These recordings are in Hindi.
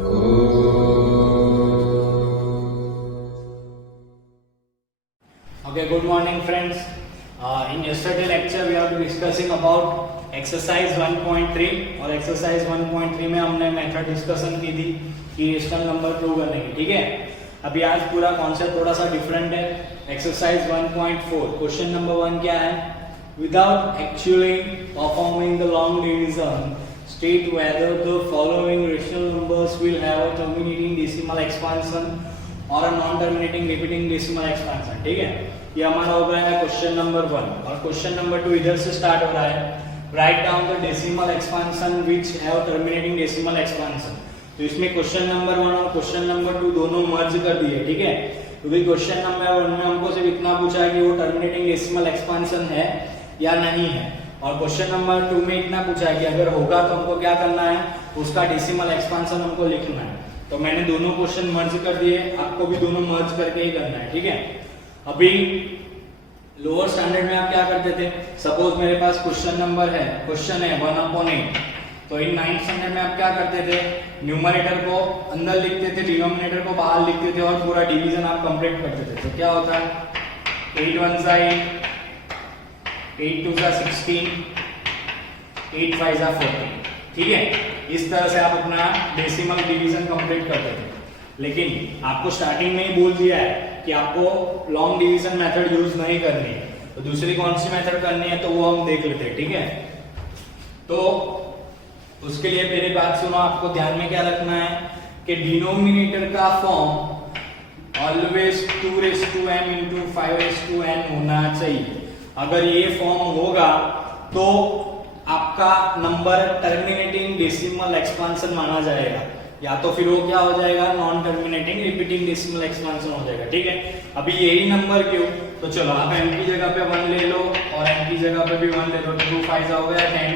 Okay, good morning friends. In yesterday lecture we are discussing about exercise 1.3 और exercise 1.3 में हमने मेथड डिस्कशन की थी कि रेशनल नंबर प्रूव करने की, ठीक है। अभी आज पूरा कॉन्सेप्ट थोड़ा सा डिफरेंट है। एक्सरसाइज 1.4 क्वेश्चन नंबर 1 क्या है? Without actually performing the long division state whether the following rational numbers will have a terminating decimal expansion और a non terminating repeating decimal expansion, ठीक है। ये हमारा हो गया है क्वेश्चन नंबर 1 और क्वेश्चन नंबर 2 इधर से स्टार्ट हो रहा है। Write down the decimal expansion which have terminating decimal expansion. तो इसमें क्वेश्चन नंबर 1 और क्वेश्चन नंबर 2 दोनों मर्ज कर दिए, ठीक है। क्योंकि क्वेश्चन नंबर 1 में हमको सिर्फ इतना पूछा है कि वो टर्मिनेटिंग डेसिमल एक्सपेंशन है या नहीं है, और क्वेश्चन नंबर 2 में इतना पूछा है कि अगर होगा तो हमको क्या करना है, उसका डेसिमल एक्सपेंशन हमको लिखना है। तो मैंने दोनों क्वेश्चन मर्ज कर दिए, आपको भी दोनों मर्ज करके ही करना है, ठीक है। अभी लोअर स्टैंडर्ड में आप क्या करते थे, सपोज मेरे पास क्वेश्चन नंबर है, क्वेश्चन है 1/8, तो इन 9th स्टैंडर्ड में आप क्या करते थे, न्यूमरेटर को अंदर लिखते थे, डिनोमिनेटर को बाहर लिखते थे और पूरा डिवीजन आप कंप्लीट करते थे। तो क्या होता है 8 1 8, 8 2 16, 8 5 40, ठीक है। इस तरह से आप अपना डेसिमल डिवीजन कंप्लीट करते थे। लेकिन आपको स्टार्टिंग में ही बोल दिया है कि आपको लॉन्ग डिवीजन मेथड यूज नहीं करनी है, तो दूसरी कौन सी मेथड करनी है तो वो हम देख लेते हैं, ठीक है। तो उसके लिए मेरी बात सुनो, आपको ध्यान में क्या रखना है कि डिनोमिनेटर का form always 2m into 5n होना चाहिए। अगर ये फॉर्म होगा तो आपका नंबर टर्मिनेटिंग डेसिमल एक्सपेंशन माना जाएगा, या तो फिर वो क्या हो जाएगा, non terminating repeating decimal expansion हो जाएगा, ठीक है। अभी यही नंबर क्यों, तो चलो आप m की जगह पे 1 ले लो और n की जगह पे भी 1 ले लो, 2 5 हो गया 10,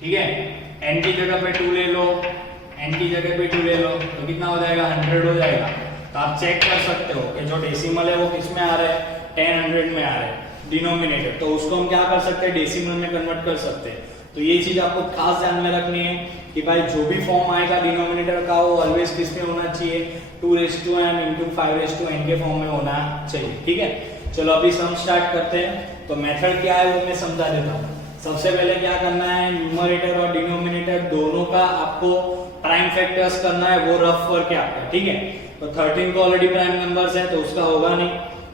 ठीक है। n की जगह पे 2 ले लो, n की जगह पे 2 ले लो, तो कितना हो जाएगा, 100 हो जाएगा। तो आप चेक कर सकते हो कि जो डेसिमल है वो किस में आ रहा है, 10 100 में आ रहा है डिनोमिनेटर, तो उसको हम क्या कर सकते हैं, डेसिमल में कन्वर्ट कर सकते हैं। तो ये चीज आपको खास ध्यान में रखनी है कि भाई जो भी फॉर्म आएगा डिनोमिनेटर का वो ऑलवेज किस में होना चाहिए, 2m into 5n के फॉर्म में होना चाहिए, ठीक है। चलो अभी सम स्टार्ट करते हैं। तो मेथड क्या है वो मैं समझा देता हूँ। सबसे पहले क्या करना है, न्यूमरेटर और डिनोमिनेटर दोनों का आपको प्राइम फैक्टर्स करना है, वो रफ करके आपका, ठीक है। तो 13 को ऑलरेडी प्राइम नंबर्स है तो उसका होगा नहीं,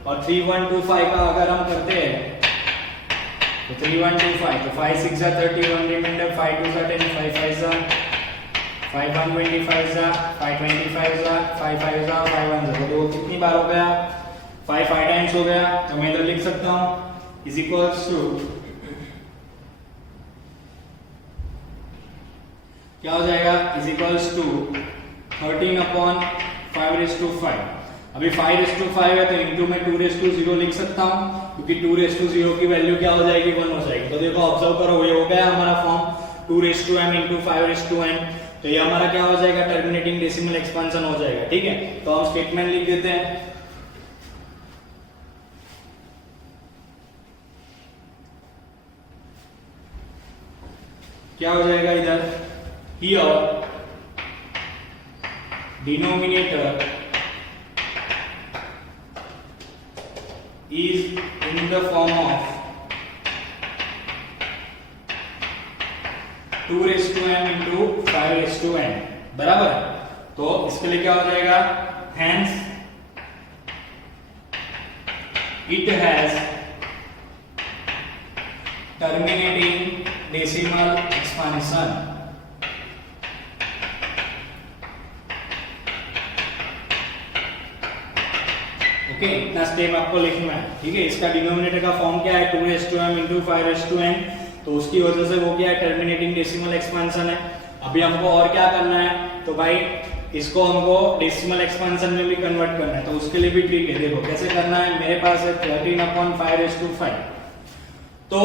और 3 1 2 5 का अगर हम करते हैं तो 3 1 2 5, तो 5 6 31 रिमाइंडर, 5 2 10, 5 5 5 1 25 5 25 5 5 5 1 तो कितनी बार हो गया, 5 5 टाइम्स हो गया। तो मैं इधर लिख सकता हूं इज इक्वल्स टू, क्या हो जाएगा, इज इक्वल्स टू 13/5/5। अभी 5/5 है तो इनटू में 2/0 लिख सकता हूं, क्योंकि 2/0 की वैल्यू क्या हो जाएगी, 1 हो जाएगी। तो देखो ऑब्जर्व करो, ये हो गया हमारा फॉर्म 2/m into 5/n, तो ये हमारा क्या हो जाएगा, टर्मिनेटिंग डेसिमल एक्सपेंशन हो जाएगा, ठीक है। तो हम स्टेटमेंट लिख देते हैं, क्या हो जाएगा इधर, here denominator is in the form of 2/m into 5/n, बराबर। तो इसके लिए क्या हो जाएगा, hence it has terminating decimal expansion। Okay, इतना स्टेप आपको लिखना है, ठीक है। इसका डिनोमिनेटर का फॉर्म क्या है, 2/m into 5/n, तो उसकी वजह से वो क्या है, टर्मिनेटिंग डेसिमल एक्सपेंशन है। अभी हमको और क्या करना है, तो भाई इसको हमको डेसिमल एक्सपेंशन में भी कन्वर्ट करना है, तो उसके लिए भी ट्रिक है। देखो कैसे करना है, मेरे पास है 13/5/5, तो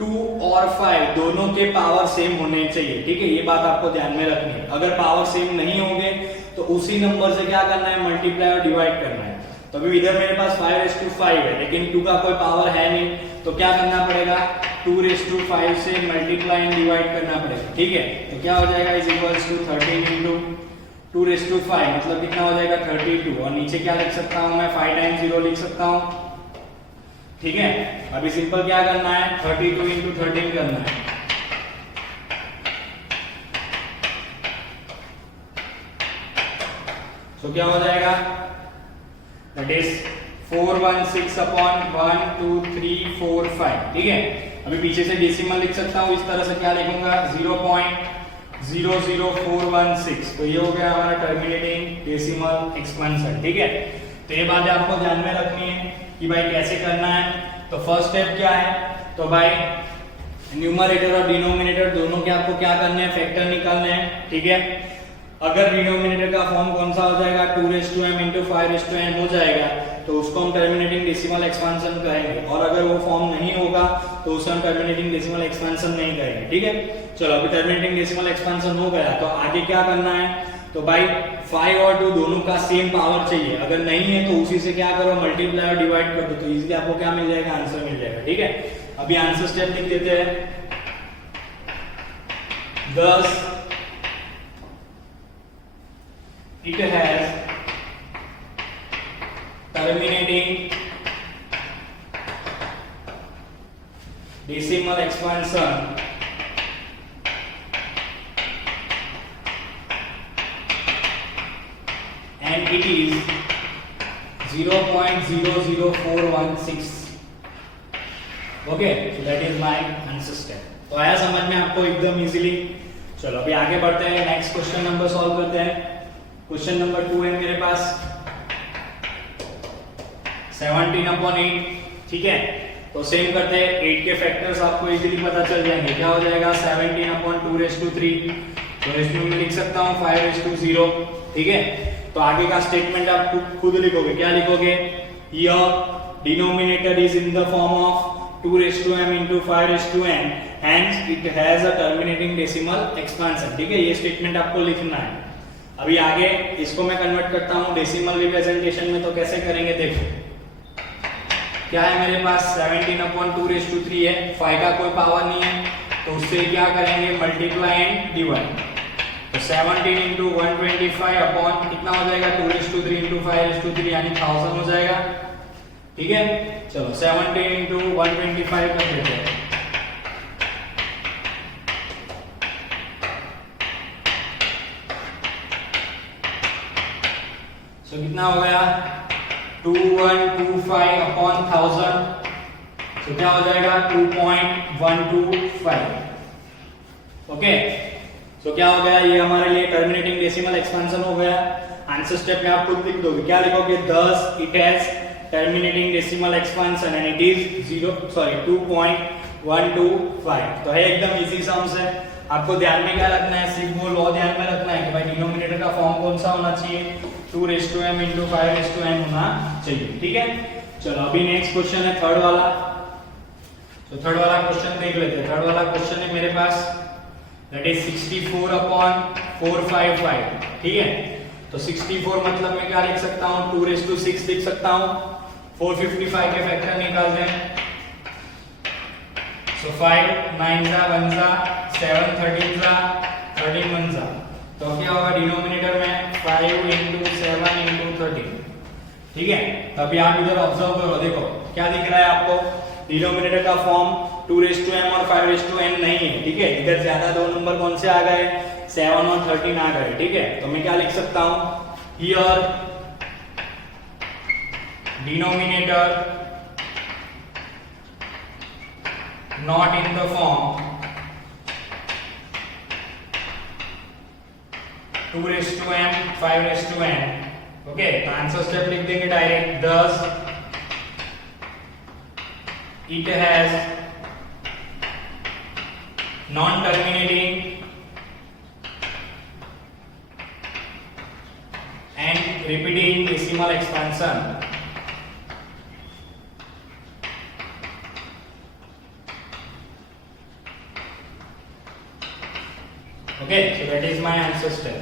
2 और 5 दोनों के पावर सेम होने चाहिए, ठीक है। ये बात आपको ध्यान में रखनी है। अगर पावर सेम नहीं होंगे तो उसी नंबर से क्या करना है, मल्टीप्लाई और डिवाइड करना है। तो अभी इधर मेरे पास 5/5 है, लेकिन 2 का कोई पावर है नहीं, तो क्या करना पड़ेगा, 2/5 से मल्टीप्लाई एंड डिवाइड करना पड़ेगा, ठीक है। तो क्या हो जाएगा इज इक्वल्स टू 13 इंटू 2/5 मतलब कितना हो जाएगा 32, और नीचे क्या लिख सकता हूं मैं 5 टाइम्स 0 लिख सकता हूं, ठीक है। अभी सिंपल क्या करना है 32 इंटू 13 करना है, तो क्या हो जाएगा दैट इज 416 अपॉन 1 2 3 4 5, ठीक है। अभी पीछे से डेसिमल लिख सकता हूं, इस तरह से क्या लिखूंगा 0.00416, तो ये हो गया हमारा टर्मिनेटिंग डेसिमल एक्सपेंशन, ठीक है। तो ये बात आपको ध्यान में रखनी है कि भाई कैसे करना है। तो फर्स्ट स्टेप क्या है, तो भाई न्यूमरेटर और डिनोमिनेटर दोनों के आपको क्या करने हैं फैक्टर निकालने हैं, ठीक है। अगर डिनोमिनेटर का फॉर्म कौन सा हो जाएगा 2m into 5n हो जाएगा तो उसको हम टर्मिनेटिंग डेसिमल एक्सपेंशन कहेंगे, और अगर वो फॉर्म नहीं होगा तो उसे हम टर्मिनेटिंग डेसिमल एक्सपेंशन नहीं कहेंगे, ठीक है। चलो अभी टर्मिनेटिंग डेसिमल एक्सपेंशन हो गया, तो आगे क्या करना है, तो भाई 5 और 2 दोनों का सेम पावर चाहिए, अगर नहीं है तो उसी से क्या करो मल्टीप्लाई और डिवाइड कर दो, तो इजीली आपको क्या मिल जाएगा आंसर मिल जाएगा, ठीक है। अभी आंसर स्टेप लिख देते हैं 10 it has terminating decimal expansion and it is 0.00416, okay, so that is my answer step। तो आया समझ में आपको एकदम इजीली। चलो अभी आगे बढ़ते हैं, नेक्स्ट क्वेश्चन नंबर सॉल्व करते हैं। क्वेश्चन नंबर 2 है मेरे पास 17/8, ठीक है। तो सेम करते हैं, 8 के फैक्टर्स आपको इजीली पता चल जाएंगे, क्या हो जाएगा 17/2/3, तो रेशियो में लिख सकता हूं 5/0, ठीक है। तो आगे का स्टेटमेंट आप खुद लिखोगे, क्या लिखोगे, here denominator is in the form of 2m into 5n, hence it has a terminating decimal expansion, ठीक है। ये स्टेटमेंट आपको लिखना है। अभी आगे इसको मैं कन्वर्ट करता हूं डेसिमल रिप्रेजेंटेशन में, तो कैसे करेंगे देखो, क्या है मेरे पास 17/2/3 है, 5 का कोई पावर नहीं है, तो उससे क्या करेंगे मल्टीप्लाई एंड डिवाइड, तो 17 into 125 अपॉन कितना हो जाएगा 2/3 into 5/3 यानी 1000 हो जाएगा, ठीक है। चलो 17 into 125 कर देते हैं, तो कितना हो गया 2125 अपॉन 1000, तो क्या हो जाएगा 2.125, ओके। तो क्या हो गया, ये हमारे लिए टर्मिनेटिंग डेसिमल एक्सपेंशन हो गया। आंसर स्टेप में आप खुद लिख दोगे, क्या लिखोगे 10 it has terminating decimal expansion and it is 2.125, तो है एकदम इजी सम्स है। आपको ध्यान में क्या रखना है, सिर्फ वो लॉ ध्यान में रखना है कि भाई डिनोमिनेटर का फॉर्म कौन सा होना चाहिए 2m into 5n होना चाहिए, ठीक है। चलो अभी नेक्स्ट क्वेश्चन है थर्ड वाला, तो थर्ड वाला क्वेश्चन देख लेते हैं। थर्ड वाला क्वेश्चन है मेरे पास दैट इज 64/455, ठीक है। तो 64 मतलब मैं क्या लिख सकता हूं 2/6 लिख सकता हूं, 455 के फैक्टर निकालते हैं, सो 5 9 जा 1 जा 7 13 जा 13 1 जा, तो क्या होगा डिनोमिनेटर में 5 into 7 into 13, ठीक है। तो अभी आप इधर ऑब्जर्व करो, देखो क्या दिख रहा है आपको, डिनोमिनेटर का फॉर्म 2m और 5n नहीं है, ठीक है। इधर ज्यादा दो नंबर कौन से आ गए 7 और 13 आ गए, ठीक है। तो मैं क्या लिख सकता हूं, here denominator not in the form 2m 5n, okay. तो आंसर स्टेप लिख देंगे direct, thus it has non terminating and repeating decimal expansion, okay, so that is my answer step।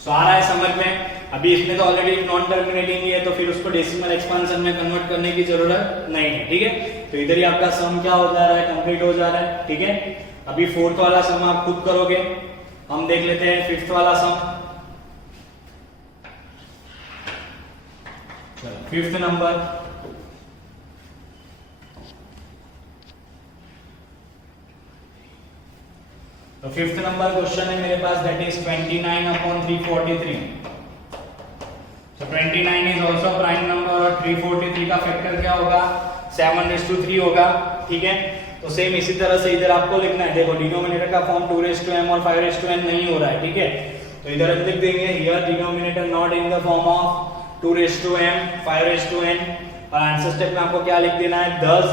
सो आ रहा है समझ में। अभी इसमें तो ऑलरेडी नॉन टर्मिनेटिंग ही है, तो फिर उसको डेसिमल एक्सपेंशन में कन्वर्ट करने की जरूरत नहीं है, ठीक है। तो इधर ही आपका सम क्या हो जा रहा है, कंप्लीट हो जा रहा है, ठीक है। अभी फोर्थ वाला सम आप खुद करोगे, हम देख लेते हैं फिफ्थ वाला सम। चलो फिफ्थ नंबर, तो फिफ्थ नंबर क्वेश्चन है मेरे पास, that is 29/343। So 29 is also prime number और 343 का फैक्टर क्या होगा, 7:3 होगा, ठीक है। तो सेम इसी तरह से इधर आपको लिखना है, देखो डिनोमिनेटर का फॉर्म 2m और 5n नहीं हो रहा है, ठीक है। तो इधर हम लिख देंगे here denominator not in the form of 2m 5n, और आंसर स्टेप में आपको क्या लिख देना है, 10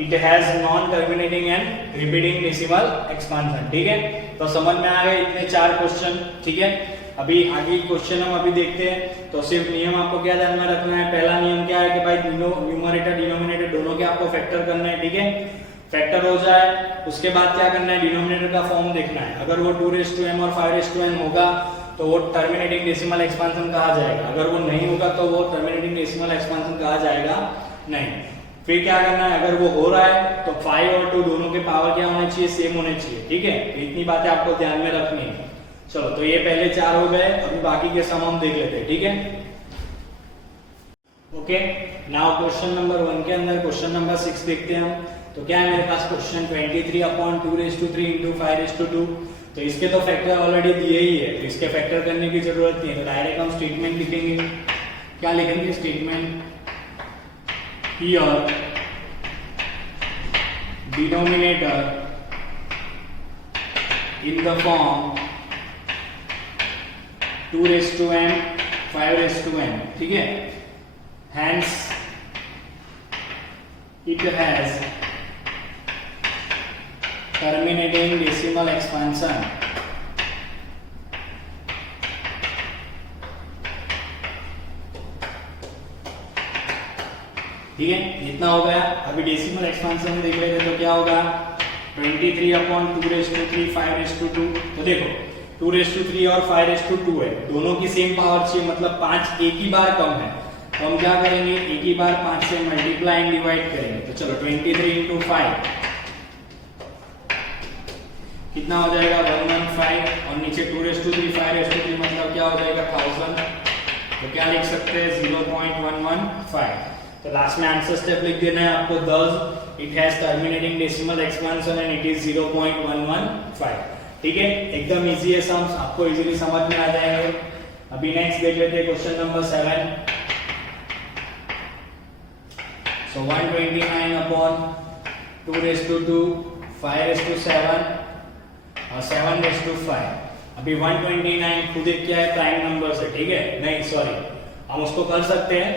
it has non terminating and repeating decimal expansion, ठीक है। तो समझ में आ गए इतने 4 क्वेश्चन, ठीक है। अभी आगे क्वेश्चन हम अभी देखते हैं। तो सिर्फ नियम आपको क्या ध्यान में रखना है, पहला नियम क्या है कि भाई न्यूमरेटर डिनोमिनेटर दोनों के आपको फैक्टर करना है, ठीक है। फैक्टर हो जाए उसके बाद क्या करना है, डिनोमिनेटर का फॉर्म देखना है। अगर वो 2m और 5n होगा तो वो टर्मिनेटिंग डेसिमल एक्सपांशन कहा जाएगा, अगर वो नहीं होगा तो वो टर्मिनेटिंग डेसिमल एक्सपांशन कहा जाएगा नहीं। फिर क्या करना है, अगर वो हो रहा है तो 5 और 2 दोनों के पावर क्या होने चाहिए, सेम होने चाहिए, ठीक है। तो इतनी बातें आपको ध्यान में रखनी है। चलो तो ये पहले 4 हो गए, अभी बाकी के सम हम देख लेते हैं, ठीक है। ओके, नाउ क्वेश्चन नंबर 1 के अंदर क्वेश्चन नंबर 6 देखते हैं हम। तो क्या है मेरे पास क्वेश्चन, 23/2^3 × 5^2। तो इसके तो फैक्टर ऑलरेडी दिए ही है, तो इसके फैक्टर करने की जरूरत नहीं है। तो डायरेक्ट हम स्टेटमेंट लिखेंगे, क्या लिखेंगे, statement here denominator in the form 2m 5n, ठीक है। Hence it has terminating decimal expansion, ठीक है। इतना हो गया। अभी डेसिमल एक्सपांशन देख रहे थे तो क्या होगा, 23/2^3 5^2। तो देखो 2^3 और 5^2 है, दोनों की सेम पावर चाहिए, मतलब 5 एक ही बार कम है। तो हम क्या करेंगे, एक ही बार 5 से मल्टीप्लाई एंड डिवाइड करेंगे। तो चलो 23 × 5 कितना हो जाएगा, 115, और नीचे 2^3 5^3 मतलब क्या हो जाएगा, 1000। तो क्या लिख सकते हैं, 0.115। तो लास्ट में आंसर स्टेप लिख देना है आपको 10 it has terminating decimal expansion and it is 0.115, ठीक है। एकदम इजी है, सम्स आपको इजीली समझ में आ जाएंगे। अभी नेक्स्ट देख लेते हैं क्वेश्चन नंबर 7। So 129/2^2 5^7 और 7^5। अभी 129 खुद एक क्या है, प्राइम नंबर है, ठीक है। नहीं सॉरी, हम उसको कर सकते हैं।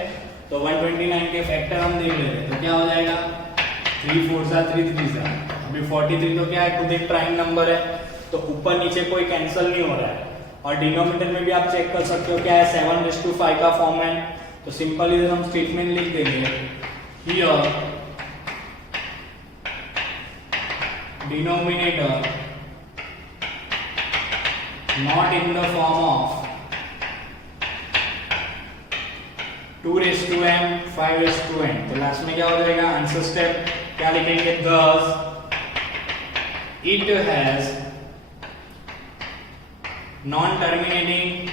तो 129 के फैक्टर हम देख लेते हैं, तो क्या हो जाएगा, 3 4 3 3। अभी 43 तो क्या है, खुद एक प्राइम नंबर है, तो ऊपर नीचे कोई कैंसिल नहीं हो रहा है। और डिनोमिनेटर में भी आप चेक कर सकते हो क्या है, 7:5 का फॉर्म है। तो सिंपल इधर हम स्टेटमेंट लिख देंगे, here denominator not in the form of 2m 5n। तो लास्ट में क्या हो जाएगा, आंसर स्टेप क्या लिखेंगे, thus it has non terminating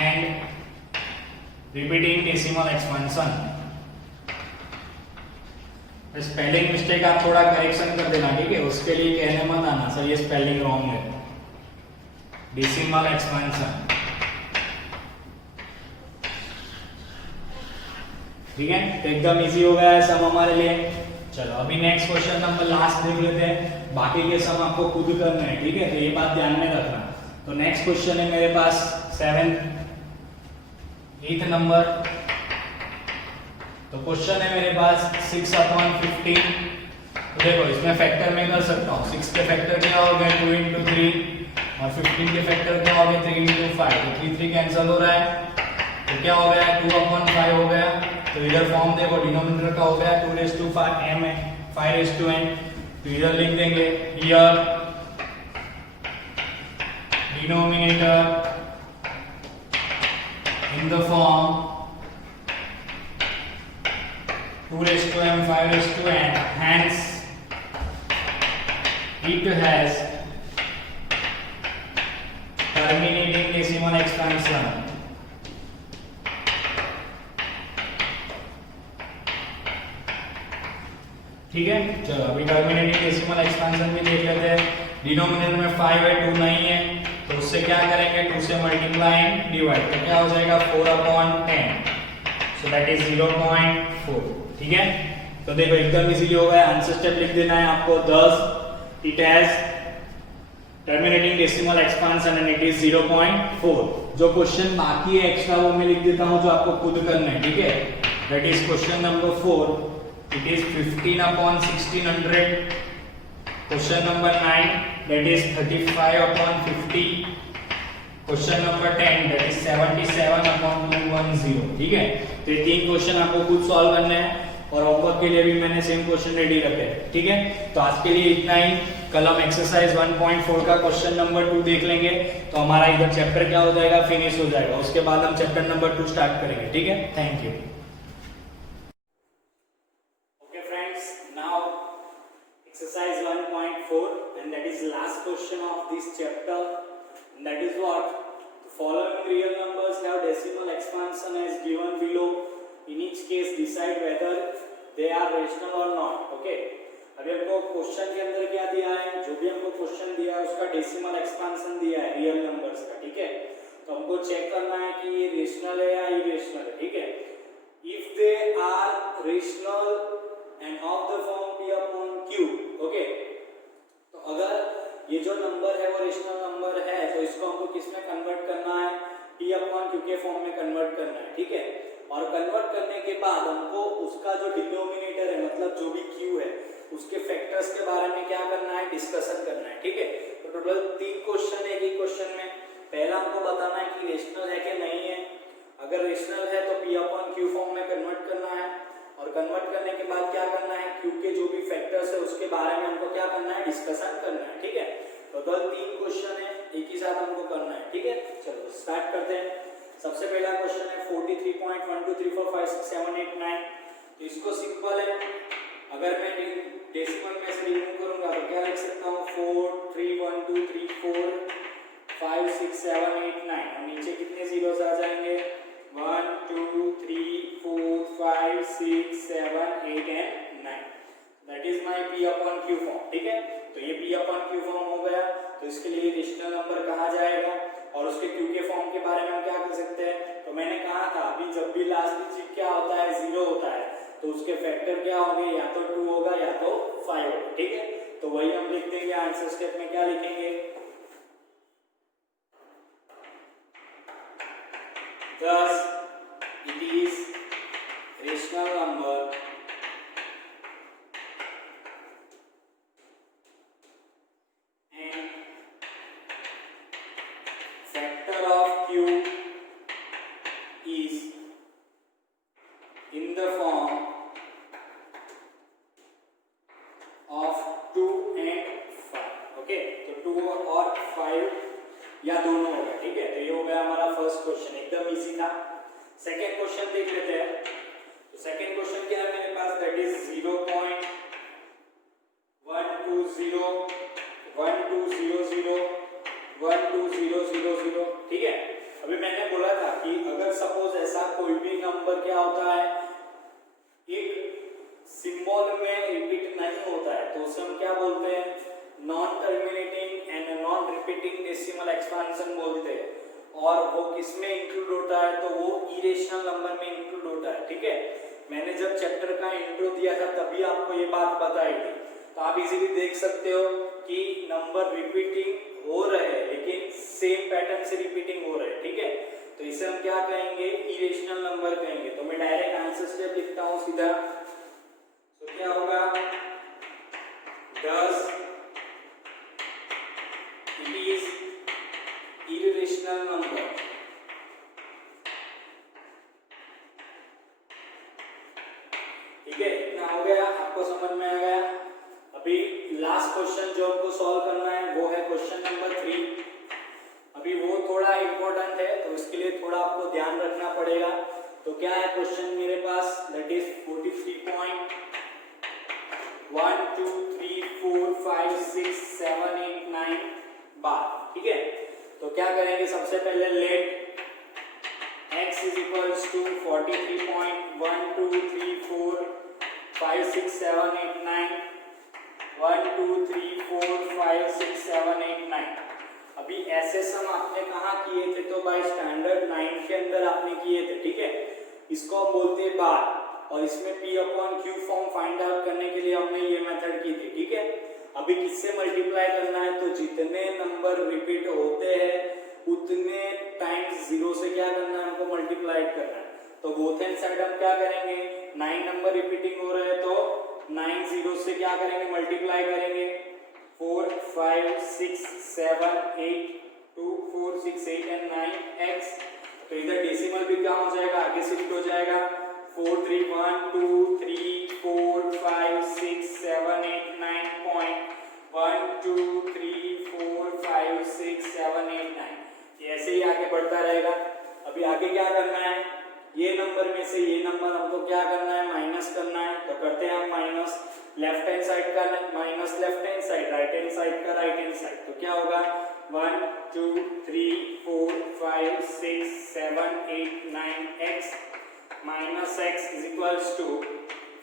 and repeating decimal expansion। Spelling mistake आप थोड़ा करेक्शन कर देना, ठीक है। उसके लिए कहने मत आना सर ये स्पेलिंग रॉन्ग है, डेसिमल एक्सपेंशन, ठीक है। तो एकदम इजी हो गया है सम हमारे लिए। चलो अभी नेक्स्ट क्वेश्चन नंबर लास्ट देख लेते हैं, बाकी के सम आपको खुद करने हैं, ठीक है। तो ये बात ध्यान में रखना। तो नेक्स्ट क्वेश्चन है मेरे पास 8th नंबर। तो क्वेश्चन है मेरे पास 6/15। तो देखो इसमें फैक्टर मैं कर सकता हूँ, 6 के फैक्टर क्या हो गए, 2 × 3, और 15 के फैक्टर क्या हो गए, 3 × 5। तो 3 3 कैंसिल हो रहा है, तो क्या हो गया, 2/5 हो गया। तो इधर फॉर्म देखो डिनोमिनेटर का हो गया 2^5m है 5n। तो इधर लिख देंगे here denominator in the form 2 raised to m, 5 raised to n, hence it has terminating decimal expansion. ठीक है, चलो अभी टर्मिनेटिंग डेसिमल एक्सपेंशन भी देख लेते हैं। डिनोमिनेटर में 5 है, 2 नहीं है, तो उससे क्या करेंगे, 2 से मल्टीप्लाई एंड डिवाइड, तो क्या हो जाएगा 4/10, सो दैट इज 0.4। ठीक है, तो देखो एकदम इजीली हो गया। आंसर स्टेप लिख देना है आपको, 10 it has terminating decimal expansion and it is 0.4। जो क्वेश्चन बाकी है एक्स्ट्रा वो मैं लिख देता हूं, जो आपको खुद करना है। ठीक है, that is question number 4, it is 15/1600. Question number 9, that is 35/50. Question number 10, that is 77/210. ठीक है, तो ये 3 क्वेश्चन आपको खुद सॉल्व करने हैं और होमवर्क के लिए भी मैंने सेम क्वेश्चन रेडी रखे हैं। ठीक है, तो आज के लिए इतना ही। कल हम एक्सरसाइज 1.4 का क्वेश्चन नंबर 2 देख लेंगे, तो हमारा इधर चैप्टर क्या हो जाएगा, फिनिश हो जाएगा। उसके बाद हम चैप्टर नंबर 2 स्टार्ट करेंगे। ठीक है, thank you. Exercise 1.4, and that is last question of this chapter, and that is what the following real numbers have decimal expansion as given below. In each case decide whether they are rational or not. Okay, अभी हमको क्वेश्चन के अंदर क्या दिया है, जो भी हमको क्वेश्चन दिया है उसका डेसिमल एक्सपेंशन दिया है रियल नंबर्स का। ठीक है, तो हमको चेक करना है कि ये रेशनल है या इरेशनल है। ठीक है, if they are rational and of the form p upon q. Okay, तो अगर ये जो नंबर है वो रेशनल नंबर है, तो इसको हमको किस में कन्वर्ट करना है, p upon q के फॉर्म में कन्वर्ट करना है। ठीक है, और कन्वर्ट करने के बाद हमको उसका जो डिनोमिनेटर है, मतलब जो भी q है, उसके फैक्टर्स के बारे में क्या करना है, डिस्कशन करना है। ठीक है, तो टोटल 3 क्वेश्चन है एक क्वेश्चन में। पहला हमको बताना है कि रेशनल है कि नहीं है। अगर रेशनल है तो p upon q फॉर्म में कन्वर्ट करना है, और कन्वर्ट करने के बाद क्या करना है, q के जो भी फैक्टर्स है उसके बारे में हमको क्या करना है, डिस्कशन करना है। ठीक है, तो 3 क्वेश्चन है एक ही साथ हमको करना है। ठीक है, चलो स्टार्ट करते हैं। सबसे पहला क्वेश्चन है 43.12345678 तो इसको सिंपल है, अगर मैं डेसिमल में से रिमूव करूंगा तो क्या लिख सकता हूं, 4 3 1 2 3 4 5 6 7 8 9, और नीचे कितने जीरोस आ जाएंगे, 1 2 3 4 5 6 7 8 and 9। That is my p upon q form. ठीक है, तो ये p upon q फॉर्म हो गया, तो इसके लिए रेशनल नंबर कहा जाएगा। और उसके q के फॉर्म के बारे में हम क्या कर सकते हैं, तो मैंने कहा था अभी जब भी लास्ट डिजिट क्या होता है, 0 होता है, तो उसके फैक्टर क्या होंगे, या तो 2 होगा या तो 5 होगा। ठीक है, तो वही हम लिख देंगे। आंसर स्टेप में क्या लिखेंगे, thus it is rational number and factor of q is in the form of 2 and 5। Okay, तो 2 और 5 या दोनों हो गया। ठीक है, तो ये हो गया हमारा फर्स्ट क्वेश्चन, एकदम इजी था। सेकेंड क्वेश्चन देख लेते हैं। तो सेकेंड क्वेश्चन क्या है मेरे पास, दैट इज 0.120 1200 1200। ठीक है, अभी मैंने बोला था कि अगर सपोज ऐसा कोई भी नंबर क्या होता है, एक सिंबल में रिपीट नहीं होता है, तो उसे हम क्या बोलते हैं, non terminating and non repeating decimal expansion बोलते हैं। और वो किस में इंक्लूड होता है, तो वो इरेशनल नंबर में इंक्लूड होता है। ठीक है, मैंने जब चैप्टर का इंट्रो दिया था तभी आपको ये बात बताई थी, तो आप इजीली देख सकते हो कि नंबर रिपीटिंग हो रहे हैं लेकिन सेम पैटर्न से रिपीटिंग हो रहे हैं। ठीक है, तो इसे हम क्या कहेंगे, इरेशनल नंबर कहेंगे। तो मैं डायरेक्ट आंसर स्टेप लिखता हूं सीधा, तो क्या होगा, 10 it is irrational number। ठीक है, इतना हो गया, आपको समझ में आ गया। अभी लास्ट क्वेश्चन जो आपको सॉल्व करना है वो है क्वेश्चन नंबर 3। अभी वो थोड़ा इंपॉर्टेंट है, तो इसके लिए थोड़ा आपको ध्यान रखना पड़ेगा। तो क्या है क्वेश्चन मेरे पास, दैट इज 43.1 2 3 4 5 6 7 8 9 बार। ठीक है, तो क्या करेंगे, सबसे पहले late x is equals to 43.1 2 3 4 5 6 7 8 9 1 2 3 4 5 6 7 8 9। अभी ऐसे सम आपने कहाँ किए थे, तो बाय स्टैंडर्ड 9 के अंदर आपने किए थे। ठीक है, इसको हम बोलते हैं बार, और इसमें p upon q form find out करने के लिए हमने ये मेथड की थी। ठीक है, अभी किससे मल्टीप्लाई करना है, तो जितने नंबर रिपीट होते हैं उतने टाइम्स जीरो से क्या करना है, हमको मल्टीप्लाई करना है। तो बोथ एंड साइड हम क्या करेंगे, 9 नंबर रिपीटिंग हो रहे हैं तो 9 जीरो से क्या करेंगे, मल्टीप्लाई करेंगे। 4 5 6 7 8 2 4 6 8 एंड 9 x। तो इधर डेसिमल भी क्या हो जाएगा, आगे शिफ्ट हो जाएगा। 4 3 1 2 3 4 5 6 7 8 9 पॉइंट 1 2 3 4 5 6 7 8 9, ऐसे ही आगे बढ़ता रहेगा। अभी आगे क्या करना है, ये नंबर में से ये नंबर हमको क्या करना है, माइनस करना है। तो करते हैं हम माइनस, लेफ्ट हैंड साइड का minus left hand side, right hand side का राइट हैंड साइड। तो क्या होगा, 1 2 3 4 5 6 7 8 9 x minus x is equals to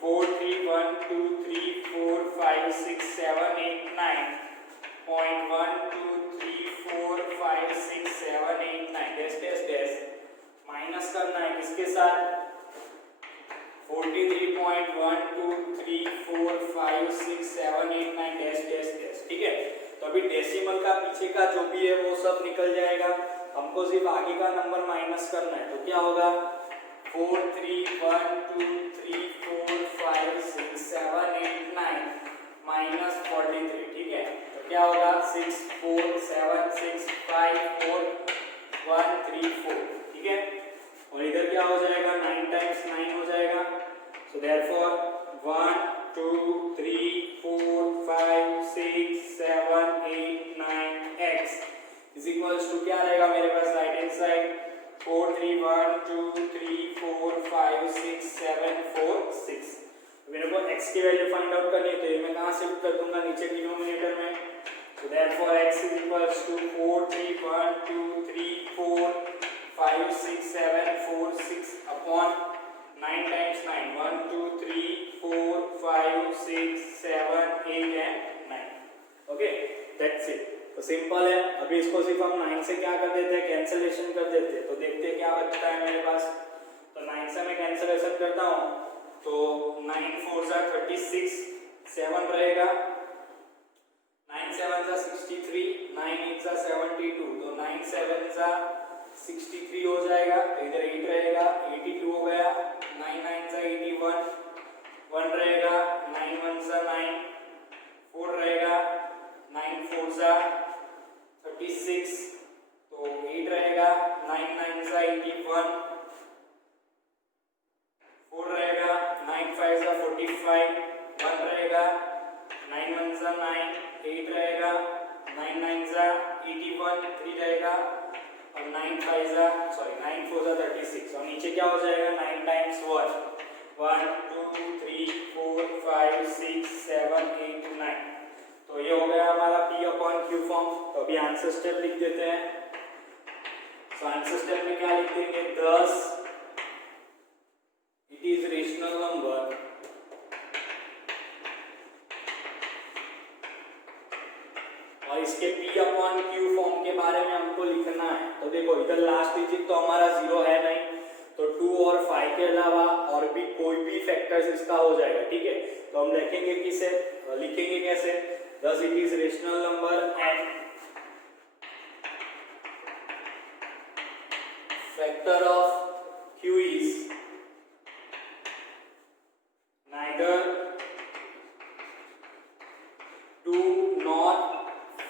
4 3 1 2 3 4 5 6 7 8 9 point 1 2 3 4 5 6 7 8 9 dash dash dash minus करना है किसके साथ, 43.1 2 3 4 5 6 7 8 9 डैश डैश डैश। ठीक है, तो अभी डेसिमल का पीछे का जो भी है वो सब निकल जाएगा, हमको सिर्फ आगे का नंबर माइनस करना है। तो क्या होगा, 4 3 1 2 3 4 5 6 7 8 9 माइनस 43। ठीक है, तो क्या होगा, 6 4 7 6 5 4 1 3 4। ठीक है, और इधर क्या हो जाएगा, 9 टाइम्स 9 हो जाएगा। So therefore 1 2 3 4 5 6 7 8 9 x is equals to क्या रहेगा मेरे पास, राइट हैंड साइड 4 3 1 2 3 4 5 6 7 4 6। मेरे को x की वैल्यू फाइंड आउट करनी है, तो ये मैं कहाँ शिफ्ट कर दूंगा, नीचे डिनोमिनेटर में। So therefore x is equals to 4 3 1 2 3 4 5 6 7 4 6 upon 9 times 9 1 2 3 4 5 6 7 8 and 9। Okay, that's it. तो सिंपल है। अभी इसको सिर्फ हम 9 से क्या कर देते हैं, कैंसिलेशन कर देते हैं। तो देखते हैं क्या बचता है मेरे पास। तो 9 से मैं कैंसिलेशन करता हूँ, तो 9 4 जा 36 7 रहेगा, 9 7 जा 63 9 8 जा 72, तो 9 7 जा 63 हो जाएगा। तो इधर 8 रहेगा, 82 हो गया। 9 9 जा 81 1 रहेगा, 9 1 जा 9 4 रहेगा, 9 4 जा 36, तो 8 रहेगा, 9 9 जा 81 4 रहेगा, 9 5 जा 45 1 रहेगा, 9 1 जा 9 8 रहेगा, 9 9 जा 81 3 रहेगा, और 9 4 जा 36। और नीचे क्या हो जाएगा, 9 टाइम्स 1 1 2 3 4 5 6 7 8 9। तो ये हो गया हमारा p अपॉन q फॉर्म। तो अभी आंसर स्टेप लिख देते हैं। तो आंसर स्टेप में क्या लिख देंगे, 10 इट इज रेशनल नंबर और इसके p अपॉन q फॉर्म के बारे में हमको लिखना है। तो देखो इधर लास्ट डिजिट तो हमारा 0 है नहीं, तो 2 और 5 के अलावा और भी कोई भी फैक्टर्स इसका हो जाएगा। ठीक है, तो हम देखेंगे किसे लिखेंगे कैसे, thus it is rational number and factor of q is neither 2 nor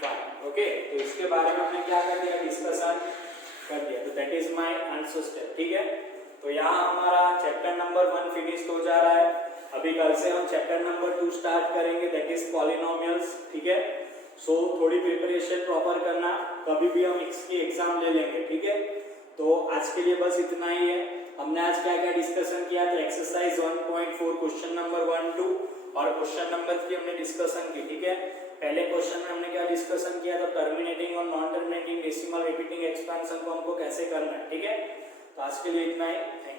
5। Okay, तो इसके बारे में हमने क्या कर दिया, डिस्कशन कर दिया। तो that is my answer step. ठीक है, तो यहाँ हमारा चैप्टर नंबर 1 फिनिश हो जा रहा है। अभी कल से हम चैप्टर नंबर 2 स्टार्ट करेंगे, दैट इज पॉलिनोमियल्स। ठीक है, सो थोड़ी प्रिपरेशन प्रॉपर करना, कभी भी हम इसकी एग्जाम ले लेंगे। ठीक है, तो आज के लिए बस इतना ही है। हमने आज क्या क्या डिस्कशन किया था, एक्सरसाइज 1.4 क्वेश्चन नंबर 1 2 और क्वेश्चन नंबर 3 हमने डिस्कशन की, ठीक है। पहले क्वेश्चन में हमने क्या डिस्कशन किया था, टर्मिनेटिंग और non terminating decimal repeating expansion को हमको कैसे करना है, ठीक है। तो आज के लिए इतना ही, थैंक यू।